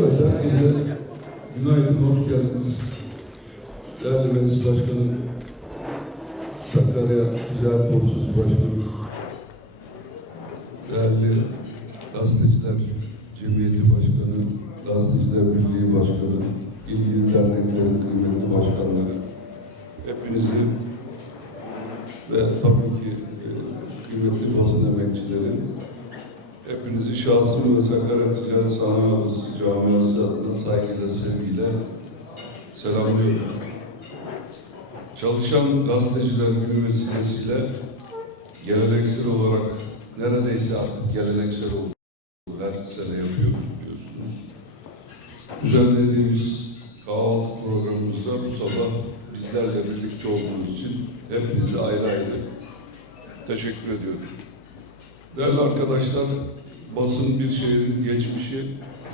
Evet, herkese günaydın, hoş geldiniz. Değerli Meclis Başkanım, Sakarya Ticaret Borsası Başkanı, değerli Gazeteciler Cemiyeti Başkanı, Gazeteciler Birliği Başkanı, ilgili derneklerin kıymetli başkanları, hepinizi ve tabii ki e, kıymetli basın emekçileri, Hepinizi şahsım ve Sakarya Ticaret Sanayi Odası camiası adına saygıyla, sevgiyle selamlıyorum. Çalışan gazeteciler günü vesilesiyle geleneksel olarak neredeyse artık geleneksel oldu. Her sene yapıyoruz biliyorsunuz. Düzenlediğimiz kahvaltı programımızda bu sabah bizlerle birlikte olduğunuz için hepinize ayrı ayrı teşekkür ediyorum. Değerli arkadaşlar, basın bir şehrin geçmişi,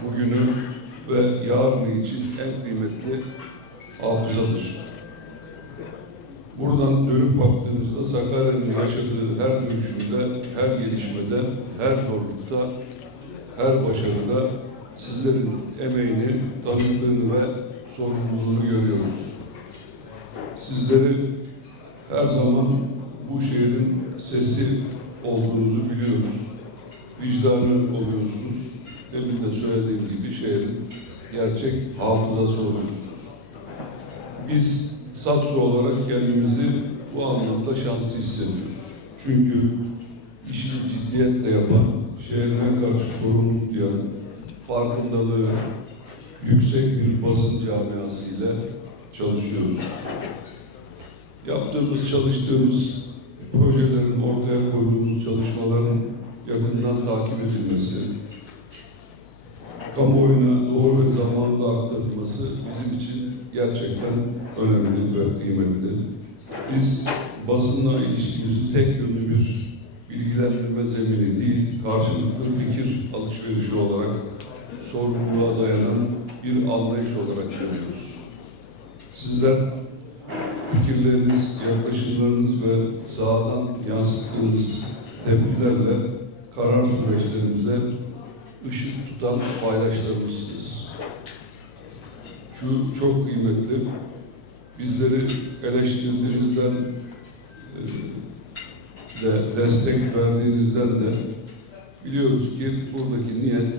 bugünü ve yarını için en kıymetli hafızadır. Buradan dönüp baktığımızda Sakarya'nın yaşadığı her dönüşümde, her gelişmede, her zorlukta, her başarıda sizlerin emeğini, tanıklığını ve sorumluluğunu görüyoruz. Sizleri her zaman bu şehrin sesi olduğunuzu biliyoruz. Vicdanı oluyorsunuz. Demin de söylediğim gibi şehrin gerçek hafızası oluyorsunuz. Biz Satsu olarak kendimizi bu anlamda şanslı hissediyoruz. Çünkü işini ciddiyetle yapan, şehrine karşı sorumluluk duyan, farkındalığı yüksek bir basın camiası ile çalışıyoruz. Yaptığımız, çalıştığımız çalışmaların yakından takip edilmesi, kamuoyuna doğru ve zamanında aktarılması bizim için gerçekten önemli ve kıymetli. Biz basınla ilişkimizi tek yönlü bir bilgilendirme zemini değil, karşılıklı fikir alışverişi olarak sorumluluğa dayanan bir anlayış olarak görüyoruz. Sizler fikirleriniz, yaklaşımlarınız ve sahadan yansıttığınız tepkilerle karar süreçlerimize ışık tutan paydaşlarımızsınız. Şu çok kıymetli, bizleri eleştirdiğinizden e, de destek verdiğinizden de biliyoruz ki buradaki niyet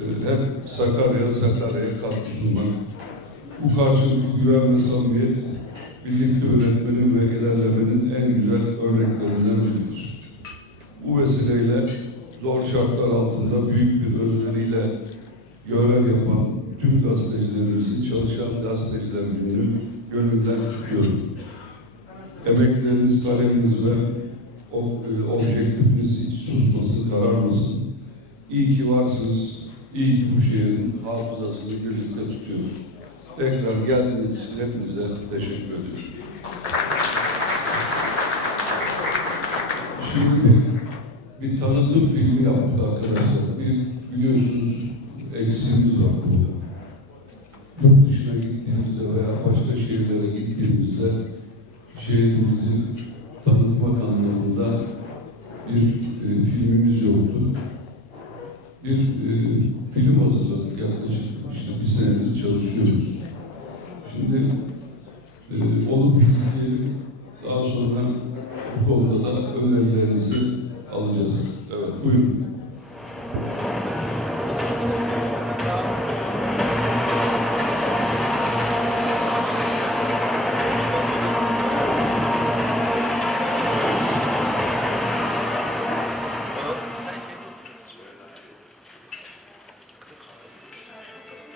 e, hep Sakarya, Sakarya'ya katkı sunmak. Bu karşılıklı güven ve samimiyet birlikte öğretmenin ve ilerlemenin en güzel örneklerinden biridir. Bu vesileyle zor şartlar altında büyük bir özveriyle görev yapan tüm gazetecilerimizin çalışan gazeteciler gününü gönülden kutluyorum. Emekleriniz, talebiniz ve o, e, objektifiniz hiç susmasın, kararmasın. İyi ki varsınız, iyi ki bu şehrin hafızasını birlikte tutuyoruz. Tekrar geldiğiniz için hepinize teşekkür ediyorum. Şimdi bir, tanıtım filmi yaptık arkadaşlar. Bir biliyorsunuz eksiğimiz var burada. Yurt dışına gittiğimizde veya başka şehirlere gittiğimizde şehrimizi tanıtmak anlamında bir e, filmimiz yoktu. Bir e, film hazırladık yaklaşık işte bir senedir çalışıyoruz. Şimdi e, onu bir izleyelim.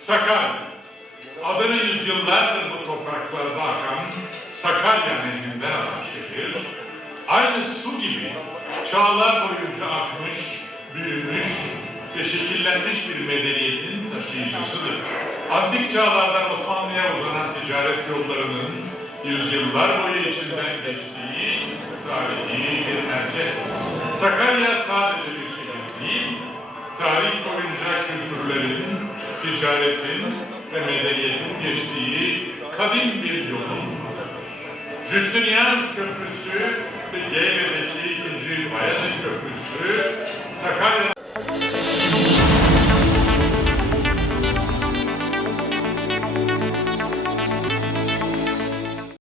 Sakarya. Adını yüzyıllardır bu topraklarda akan Sakarya Nehri'nden alan şehir, aynı su gibi çağlar boyunca akmış, büyümüş ve şekillenmiş bir medeniyetin taşıyıcısıdır. Antik çağlardan Osmanlı'ya uzanan ticaret yollarının yüzyıllar boyu içinden geçtiği tarihi bir merkez. Sakarya sadece bir şehir değil, tarih boyunca kültürlerin, ticaretin ve medeniyetin geçtiği kadim bir yolun. Justinianus Köprüsü ve Geyve'deki 2. Bayezid Köprüsü Sakarya'nın